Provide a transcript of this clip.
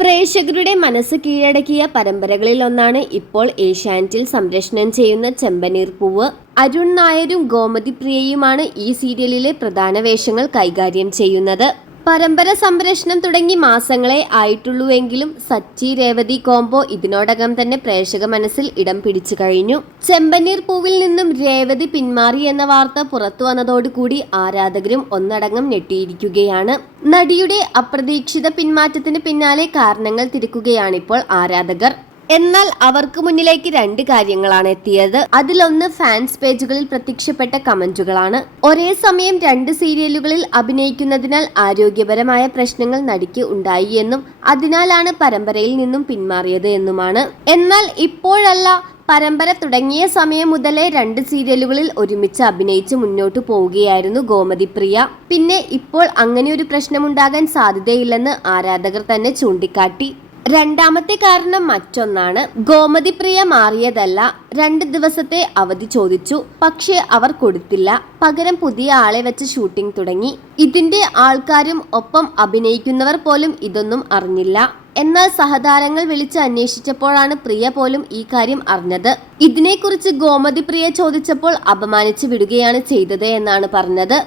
പ്രേക്ഷകരുടെ മനസ്സ് കീഴടക്കിയ പരമ്പരകളിൽ ഒന്നാണ് ഇപ്പോൾ ഏഷ്യാനെറ്റിൽ സംപ്രേഷണം ചെയ്യുന്ന ചെമ്പനീർ പൂവ്. അരുൺ നായരും ഗോമതി പ്രിയയുമാണ് ഈ സീരിയലിലെ പ്രധാന വേഷങ്ങൾ കൈകാര്യം ചെയ്യുന്നത്. പരമ്പര സംപ്രേഷണം തുടങ്ങി മാസങ്ങളെ ആയിട്ടുള്ളൂവെങ്കിലും സച്ചി രേവതി കോംബോ ഇതിനോടകം തന്നെ പ്രേക്ഷക മനസ്സിൽ ഇടം പിടിച്ചു കഴിഞ്ഞു. ചെമ്പനീർ പൂവിൽ നിന്നും രേവതി പിന്മാറി എന്ന വാർത്ത പുറത്തു വന്നതോടുകൂടി ആരാധകരും ഒന്നടങ്കം ഞെട്ടിയിരിക്കുകയാണ്. നടിയുടെ അപ്രതീക്ഷിത പിന്മാറ്റത്തിന് പിന്നാലെ കാരണങ്ങൾ തിരക്കുകയാണിപ്പോൾ ആരാധകർ. എന്നാൽ അവർക്ക് മുന്നിലേക്ക് രണ്ട് കാര്യങ്ങളാണ് എത്തിയത്. അതിലൊന്ന് ഫാൻസ് പേജുകളിൽ പ്രത്യക്ഷപ്പെട്ട കമന്റുകളാണ്. ഒരേ സമയം രണ്ട് സീരിയലുകളിൽ അഭിനയിക്കുന്നതിനാൽ ആരോഗ്യപരമായ പ്രശ്നങ്ങൾ നടിക്ക് ഉണ്ടായി എന്നും അതിനാലാണ് പരമ്പരയിൽ നിന്നും പിന്മാറിയത് എന്നുമാണ്. എന്നാൽ ഇപ്പോഴല്ല, പരമ്പര തുടങ്ങിയ സമയം മുതലേ രണ്ട് സീരിയലുകളിൽ ഒരുമിച്ച് അഭിനയിച്ച് മുന്നോട്ടു പോവുകയായിരുന്നു ഗോമതി പ്രിയ. പിന്നെ ഇപ്പോൾ അങ്ങനെ ഒരു പ്രശ്നമുണ്ടാകാൻ സാധ്യതയില്ലെന്ന് ആരാധകർ തന്നെ ചൂണ്ടിക്കാട്ടി. രണ്ടാമത്തെ കാരണം മറ്റൊന്നാണ്. ഗോമതി പ്രിയ മാറിയതല്ല, 2 ദിവസത്തെ അവധി ചോദിച്ചു, പക്ഷേ അവർ കൊടുത്തില്ല. പകരം പുതിയ ആളെ വെച്ച് ഷൂട്ടിംഗ് തുടങ്ങി. ഇതിന്റെ ആൾക്കാരും ഒപ്പം അഭിനയിക്കുന്നവർ പോലും ഇതൊന്നും അറിഞ്ഞില്ല. എന്നാൽ സഹതാരങ്ങൾ വിളിച്ച് അന്വേഷിച്ചപ്പോഴാണ് പ്രിയ പോലും ഈ കാര്യം അറിഞ്ഞത്. ഇതിനെക്കുറിച്ച് ഗോമതി പ്രിയ ചോദിച്ചപ്പോൾ അപമാനിച്ചു വിടുകയാണ് ചെയ്തത് എന്നാണ് പറഞ്ഞത്.